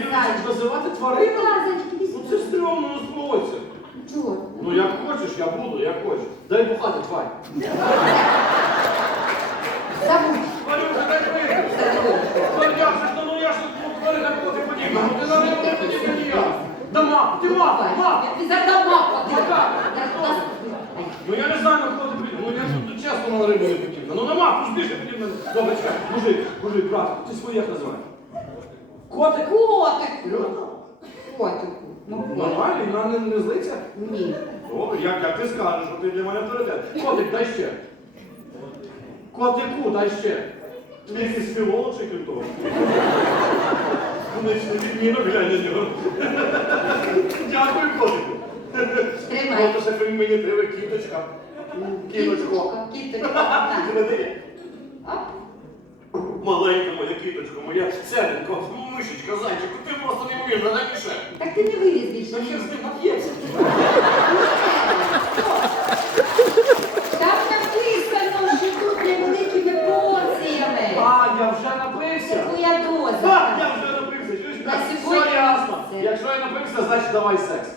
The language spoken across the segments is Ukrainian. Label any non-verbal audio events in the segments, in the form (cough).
Любиш називати іди Ну це стрьомно, ну сподься. Чого? Ну як хочеш, я буду, як хочеш. Дай бухати, тварь. Забудь. Валюша, дай вийти. Ну ж, ну я ж ну тварина подібна. Ну ти на мене не подібна ніяк. Да мап, ти мап, мап. Я тобі зараз дам мапу. Я вас- Ну я не знаю, на кого ти. Ну я ну, чесно на рибу не подібна. Ну на мапу ж більше подібна. Добре, чекай, мужик, мужик, брат, ти свої як називаєш? Котик? Котику. Котику. Ну, Нормально, вона не, не злиться? Ні. Добре, як, як ти скажеш, що ти для мене авторитет. Котик, дай ще. Котику, дай ще. Ти якийсь філолог чи крім того? Вони ж глянь на нього. Дякую, котику. Тримай. Ще мені треба кіточка. Кіточко. Кіточка. Ти мене є? Оп. Маленька моя кіточка, моя серденько, мишечка, зайчику, ти просто неймовірна, дай мені ще. Так ти не виліз більше. Та хер з ним нап'ється. Там написано, що тут невеликими порціями. А, я вже Це напився. твоя Так, доза. я вже напився. Чуєш, На так, сьогодні все ясно. це. Якщо я напився, значить давай секс.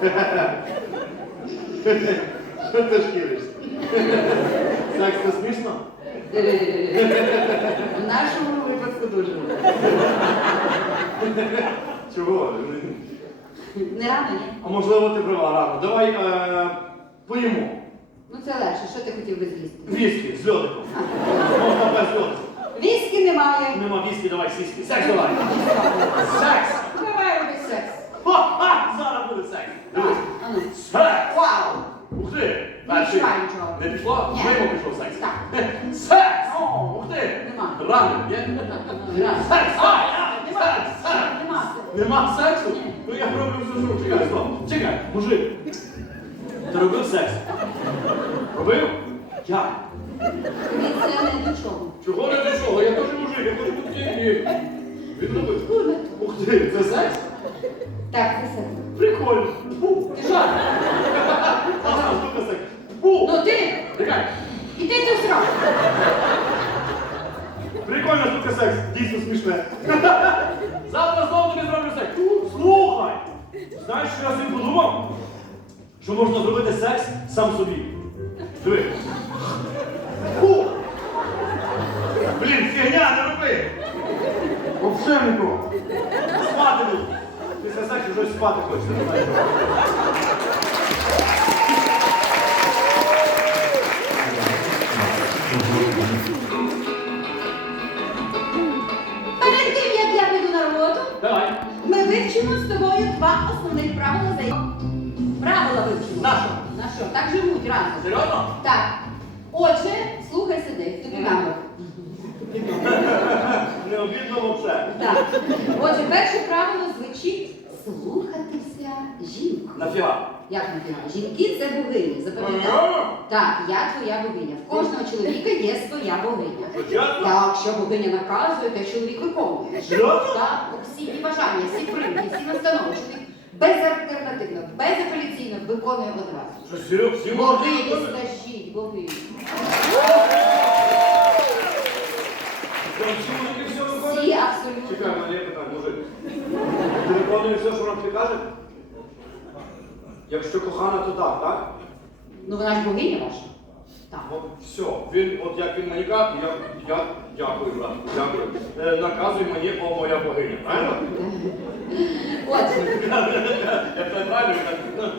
(laughs) Що ти шкіришся? Секс це смішно? В нашому випадку дуже. Чого? Не рано, ні? А можливо ти права рано. Давай е, поїмо. Ну це легше, що ти хотів би з'їсти? Віскі з льодиком. Можна без льодику. Віскі немає. Нема віскі, давай сіськи. Секс давай. Секс. Давай роби секс. Ха-ха! Зараз буде секс. Дивись. А ну. Секс. Вау! Ух ти! Не Перший. пішла нічого. Не пішло? Ні. Мимо пішов секс. Так. Ух ти! Нема. Ні? Секс! Секс! Секс! Нема. Нема сексу? Ні. Ну я роблю все, що чекай, стоп. Чекай, мужик. Ти робив секс? Робив? Як? Тобі це не до чого. Не до чого? Я теж мужик, я хочу бути як Він робив. Ух ти, це секс? Так, це секс. Прикольно. Ти що? Секс. Фу. Ну ти! Чекай. Іди ти в срок! Прикольна штука секс, дійсно смішне. Завтра знову тобі зроблю секс. Слухай! Знаєш, що я собі подумав? Що можна зробити секс сам собі. Диви. Фу! Блін, фігня, не роби! Вообще нікого. Спати буду. Після сексу вже спати хочеться. не знаю. Як нафіга? Жінки це богині. Запам'ятай. Так, я твоя богиня. В кожного чоловіка є своя богиня. Так, що богиня наказує, те чоловік виконує. Так, всі її бажання, всі примки, всі настанови. Чоловік безальтернативно, безапеляційно виконує одразу. Богині, скажіть, богині. Всі абсолютно. Чекай, мене питання, мужик. Ти виконуєш все, що тобі каже? Якщо кохана, то так, так? Ну вона ж богиня ваша. Так. От все, він, от як він каже, я, я дякую, брат, дякую. Е, наказуй мені, о, моя богиня, правильно? Отже, Я це правильно кажу?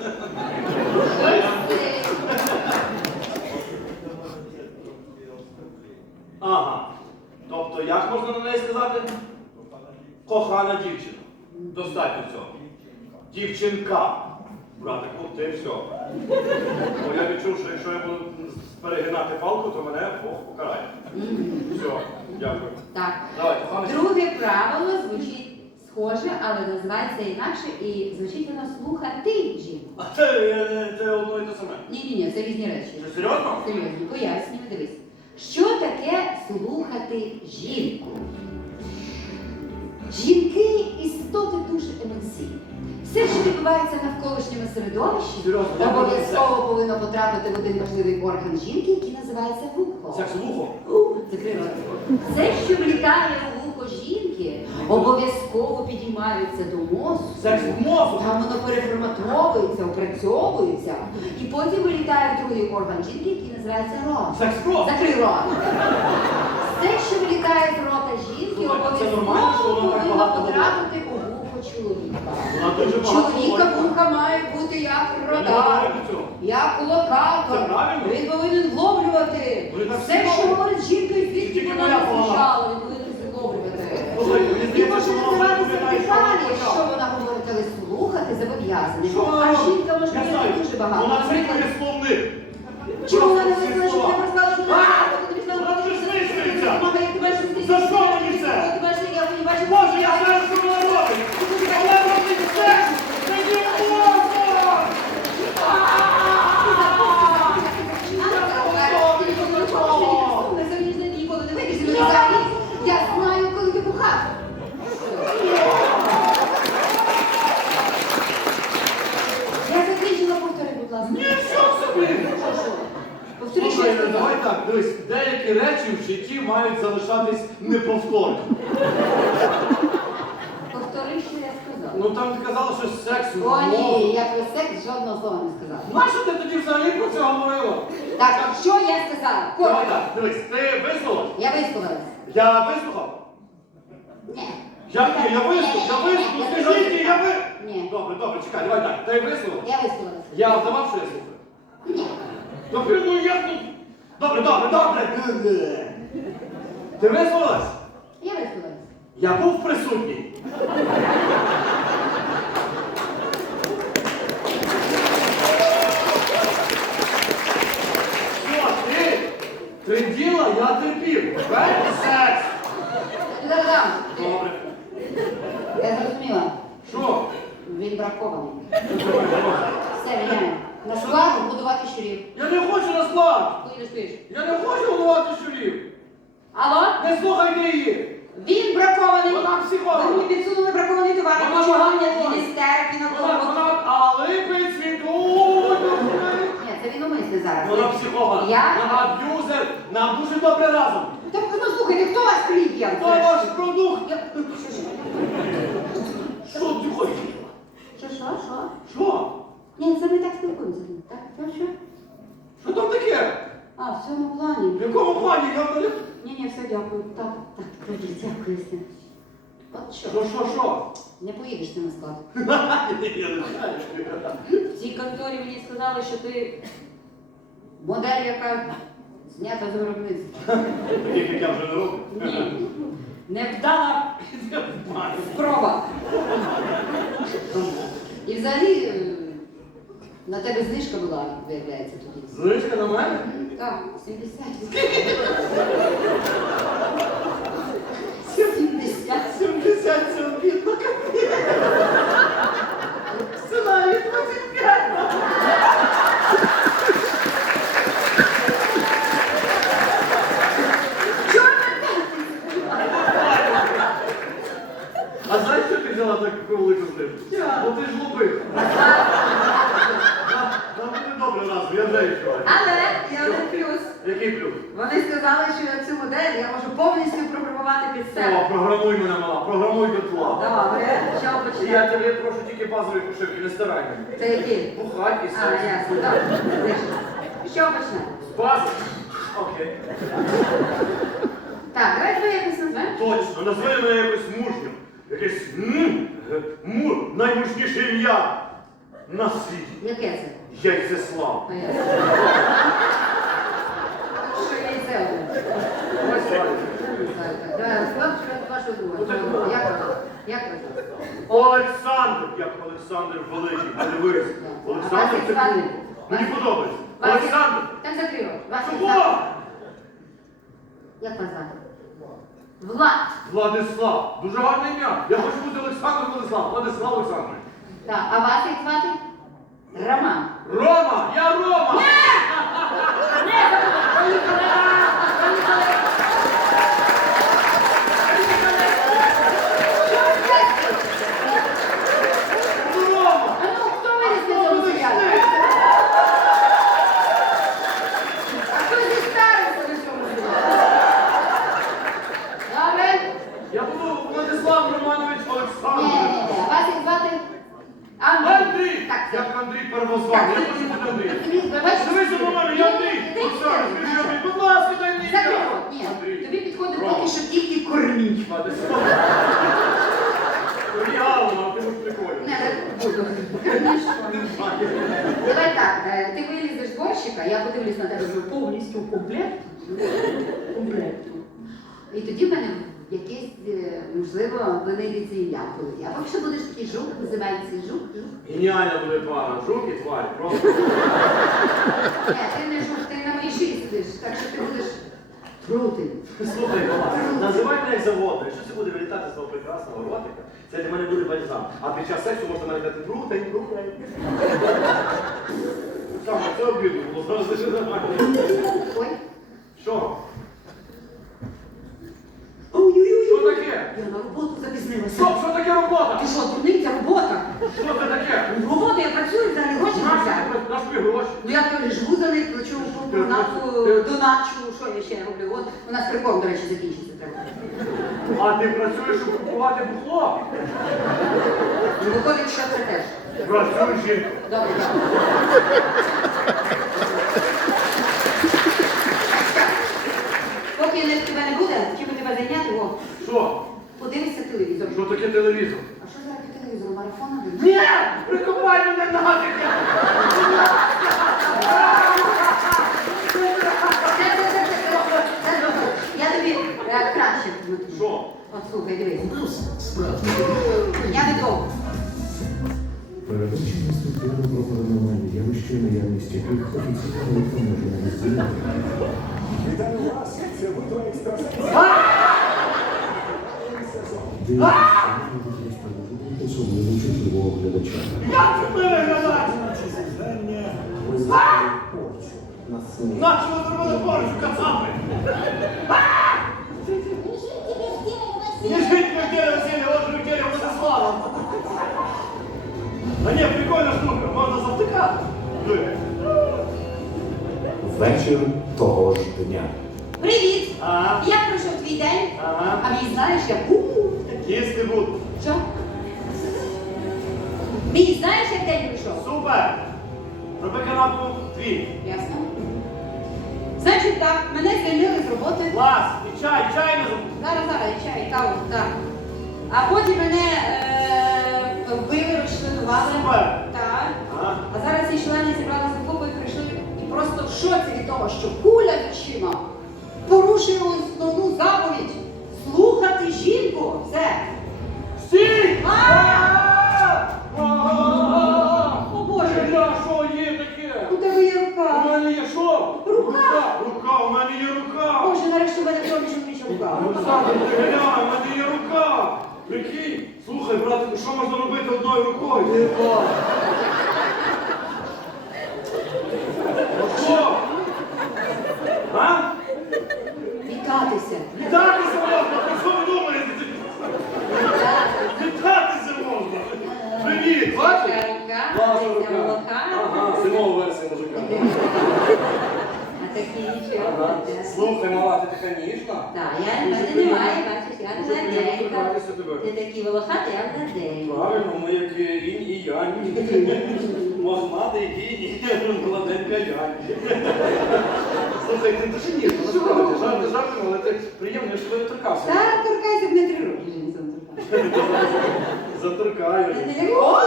Ага. Тобто, як можна на неї сказати? Кохана дівчина. Достатньо цього. Дівчинка. Братику, ти все. Бо я відчув, що якщо я буду перегинати палку, то мене Бог покарає. Все, дякую. так. Давай, кохана. Друге правило звучить схоже, але називається інакше і звучить воно слухати жінку. А це, е, це одно і те саме. Ні, ні, ні, це різні речі. Це серйозно? Серйозно, пояснюю, дивись. Що таке слухати жінку? Жінки істоти дуже емоційні. Все, що відбувається навколишньому середовищі, обов'язково повинно потрапити в один важливий орган жінки, який називається вухо. Секс вухо. У, Все, що влітає у вухо жінки, обов'язково підіймаються до мозку. Там воно переформатовується, опрацьовується, і потім вилітає в другий орган жінки, який називається рот. Закрий рот. Все, що вилітає з рота жінки, це обов'язково повинно потрапити вухо чоловіка. У чоловіка вуха мають бути як радар, як локатор. Він повинен вловлювати. Все, що говорить жінка, і звідки вона не звучала, він повинен це вловлювати. Він може що називатися відповідає, що вона що говорить, але слухати зобов'язаний. А жінка може знаю. дуже багато. Вона Наприклад, цитує словник. Чому вона не визнала, що треба сказала, що А! вона Вона вже знищується. Мама, як тебе За що мені це? Тебе ж я не бачу. Боже, я знаю, що вона робить. Вона робить все. Це не можна. Ніколи не вирішили взагалі. Я знаю, коли ти бухав. Я закінчила, повтори, будь ласка. Ні, що собі. Що, що? Повтори, що я Слухай, давай сказала. так, дивись, деякі речі в житті мають залишатись неповторними. Повтори, що я сказала. Ну там ти казала, що секс О, ні, я про секс жодного слова не сказала. Нащо ти тоді взагалі про це говорила? Так, що я сказала? Давай Коротко. так, дивись, ти висловила? Я висловилась. Я вислухав? Ні. Я ні, я вислухав, я вислухав, скажіть, мені, я ви... Ні. Добре, добре, чекай, давай так, ти висловила? Я висловилась. Я вдавав, що я слухаю? Ні. Добре, ну як ну... Добре, добре, добре. Ти висловилась? Я висловилась. Я був присутній. Що, ти? Тренділа, я терпів. Правильно? Секс. Да-да-да. Добре. Я зрозуміла. Що? Він бракований. Все, міняємо. На склад будувати щурів. Я не хочу на склад. Поїдеш пиш. Я не хочу годувати щурів. Алло? Не слухайте її. Він бракований. Вона психолог. Ви мені підсунули бракований товар. Вона Нічого бракований. не міністерки на Вона, тому. вона, а липи цвітуть. Ні, це він умисне зараз. Вона психолог. Я? Вона аб'юзер. Нам дуже добре разом. Так, ну слухайте, хто вас клієнт? Хто ваш продукт? Я- Що, ти хочеш? Що, що, що? Що? Ні, це не так спілкуємося. Так, що, що? Що там таке? А, в цьому плані. В якому плані? Я не... Ні, ні, все, дякую. Так, так, добре, дякую. все. От що? Що, що, що? Не поїдеш ти на склад. (laughs) Я не знаю. В цій конторі мені сказали, що ти модель, яка знята з виробництва. Таких, як я вже не роблю. Ні. Невдала спроба. І взагалі е, на тебе знижка була, виявляється, тоді. Знижка на мене? Так, 70. 70. 70 це обідно капець. Це навіть 25. А знаєш, що ти взяла таку велику знижку? Лупив. Нам буде добре разом, я вже відчуваю. Але є один плюс. Який плюс? Вони сказали, що цю модель я можу повністю програмувати під себе. О, програмуй мене мала, програмуй до тла. Добре, що Я почнемо? тебе прошу тільки базові пошивки, не старай мене. Це які? Бухать і А, секс. ясно, добре. Вийшло. Що почнемо? З бази? Окей. Так, давай тебе якось назвемо. Точно, назви мене якось мужньо. Якесь г, мур, наймужніше ім'я на світі. Яке це? Яйцеслав. А. Що є і це одне? Ось так. Так, так. Давай, склад вашого друга. Як вас? Як вас? Олександр, як Олександр Великий, подивись. Олександр це круто. Мені подобається. Олександр! Так закрила. Вас Чого? Як вас звати? Влад. Владислав. Дуже гарне ім'я. Я хочу бути Олександр Владислав. Владислав Олександр. Так, а вас як звати? Роман. Рома! Я Рома! Ну, Рома! А ну, хто виріс на цьому серіалі? А хто зі старості на цьому серіалі? Добре? Я буду Владислав Владислав Романович Ні, ні, Олександрович. ні. Вас як звати? Андрій. Андрій! Так, Як Андрій первозваний, я хочу бути Андрій. Тобі, бачиш? Дивися на мене, я Андрій! Ти- Оксана, скажи Андрій, будь ласка, дай мені Закрий ім'я. рот. Ні, Андрій. тобі підходить Браво. поки що тільки кормій. Владислав. Тобі Алла, ти будеш прикольно. Не, не буду. Давай так, е, ти вилізеш з борщика, я подивлюсь на тебе повністю комплект. Комплект. І тоді в мене якесь, е, можливо, винайдеться ім'я коли. А поки що будеш такий жук, називається жук, жук. Геніальна буде пара. Жук і тварь. Просто. Ні, ти не жук, ти на моїй шиї сидиш, так що ти будеш крутий. Слухай, Мала, називай мене як завгодно. Якщо це буде вилітати з того прекрасного ротика, це для мене буде бальзам. А під час сексу можна мене казати брутень, брутень. Саме це обідно було, зараз лише нормально. Ой. Що? Ой-ой-ой. Що таке? Я на роботу запізнилася. Стоп, що таке робота? Ти що, дурниця, робота? Що це таке? Ну, Робота, я працюю, взагалі гроші не Наші взяла. гроші. Ну я то живу за них, плачу по доначу, що я ще роблю. От у нас прикорм, до речі, закінчиться треба. А ти працюєш, щоб купувати бухло? Ну, виходить, що це теж. Працюю жінку. Добре. Поки не тебе не буде, чим тебе зайняти, о, Що? подивися телевізор. Що таке телевізор? А що зараз по телевізору? Марафон? Ні! Прикопай мене нафіг! Це, (laughs) це, це, це, це, це добре. Я тобі е, краще. вмикну. Що? От слухай, дивись. Справді. Я не довго. Передбачені структури про явища, наявність яких офіційно не може навіть змінити. Вітаю вас! Це битва екстрасенсів. Особливо чутливого глядача. Мене глядати? Наші завдання визнати порчу на сні. Наче ви зробили поруч кацапи! Не жить Михайло Васильович, от Михайло Владислава! А ні, прикольна штука, можна завтикати. Диви. Вечір того ж дня. Привіт! Ага. Як пройшов твій день? Ага. А мій знаєш, я був. Їсти буду. Що? Мій знаєш, як день пройшов? Супер! Роби канапку твій. Ясно. Значить так, мене звільнили з роботи. Клас! І чай, чай не забудь. Зараз, зараз, чай, каву, так. А потім мене е, вбили, розчленували. Супер. Так. Ага. А зараз ці члени зібралися купи і прийшли і просто в шоці від того, що куля очима порушує основну заповідь слухати жінку. Все. А! О Боже, Я що є таке? у тебе є У рука. мене є що? Рука. Рука, у мене є рука. Боже, нарешті в мене в тому чоловіча рука. Олександр, ти глянь, на мене рука. Прикинь, слухай, братику, що можна робити одною рукою? От Що? А? Вітатися. Вітатися можна, про що ви думаєте? Вітатися можна. Привіт, бачиш? Рука, Ваша це рука. молока. Ага, зимова версія мужика. А такі нічого. Ага. Слухай, мала, ти така ніжна. Так, я в мене немає, бачиш, я приємно гладенька. Ти такий волохатий, я гладенька. Правильно, ми як інь і янь. Мохнатий інь і гладенька янь. Слухай, ти дуже ніжно, насправді, жарти жартами, але ти приємно, що ти торкався. Та торкайся в не три роки жінцем Заторкаю. О!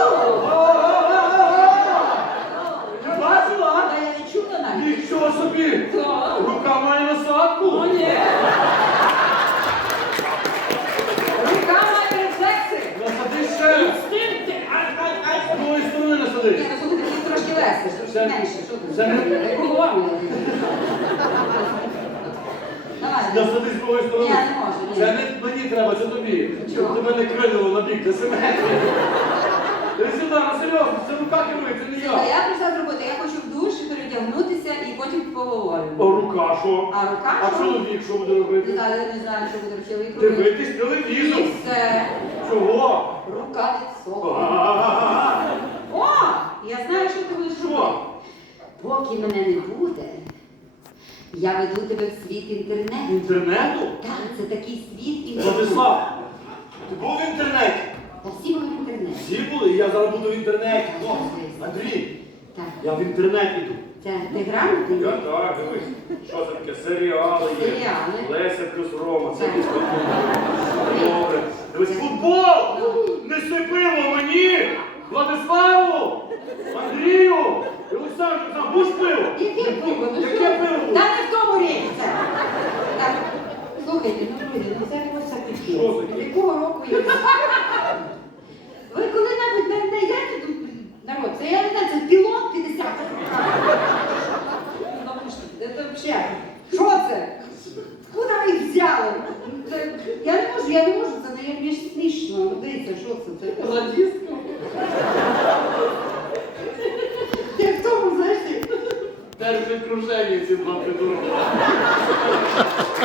Ти бачила? Я не чула навіть. Нічого собі! Рука має насадку! О, ні. Рука має рефлекси. Насади ще! З другої Ні, ну ти трошки легше, Це- менше. Що ти? це не- Як голова моя. Давай. Насади з другої сторони. Я не можу, ні. Це не мені треба, це тобі. Щоб Чого? тебе не крилило на бік, для симетрії. Ти сюди, на серйозно, це рука керує, це не Та я. я прийшла зробити, я хочу в душ, передягнутися і потім поговоримо. А рука що? А рука А що? чоловік що буде Не робити? знаю, не знаю, що буде в чоловік робити. Дивитись телевізор. І все. Чого? Рука від. О! Я знаю, що ти будеш робити. Поки мене не буде, я веду тебе в світ інтернету. Інтернету? Так, це такий світ інтернету. Владислав, Ти був в інтернеті? Та всі були в інтернеті. Всі були, і я зараз буду в інтернеті. О, Андрій, Так. я в інтернет іду. Це ти грамотний? Я так, дивись, що це таке? Серіали є. Серіали. Леся плюс Рома. Це Так. десь Добре. Дивись, футбол! Неси пиво мені! Владиславу! Андрію! І Олександру, там будеш пиво? Яке пиво? Ну Яке пиво? Та не в тому це. Так, слухайте, ну друзі, ну це ось Що таке. Якого року є? Ви коли-небудь не, не йдете тут, народ, це я не знаю, це пілот 50 Це взагалі, що це? Куди ви їх взяли? Ну, Це, я не можу, я не можу, це не мені смішно. Ну, Дивіться, що це? Це радістка? Ти в тому, знаєш, ти- Держить круження ці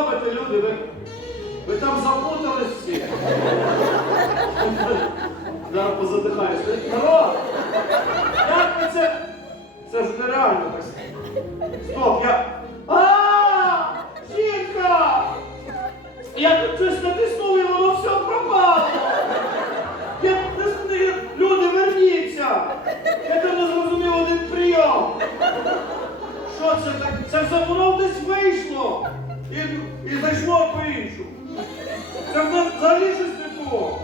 робите, люди? Ви, ви там запутались всі. Зараз позадихаюсь. Народ! Як ви це? Це ж нереально так. Стоп, я. А! Жінка! Я тут щось натиснув і воно все пропало. Я не знаю. Люди, верніться! Я там не зрозумів один прийом. Що це так? Це все воно десь вийшло. І, і зайшло по-іншому. Це в- взагалі щось не було.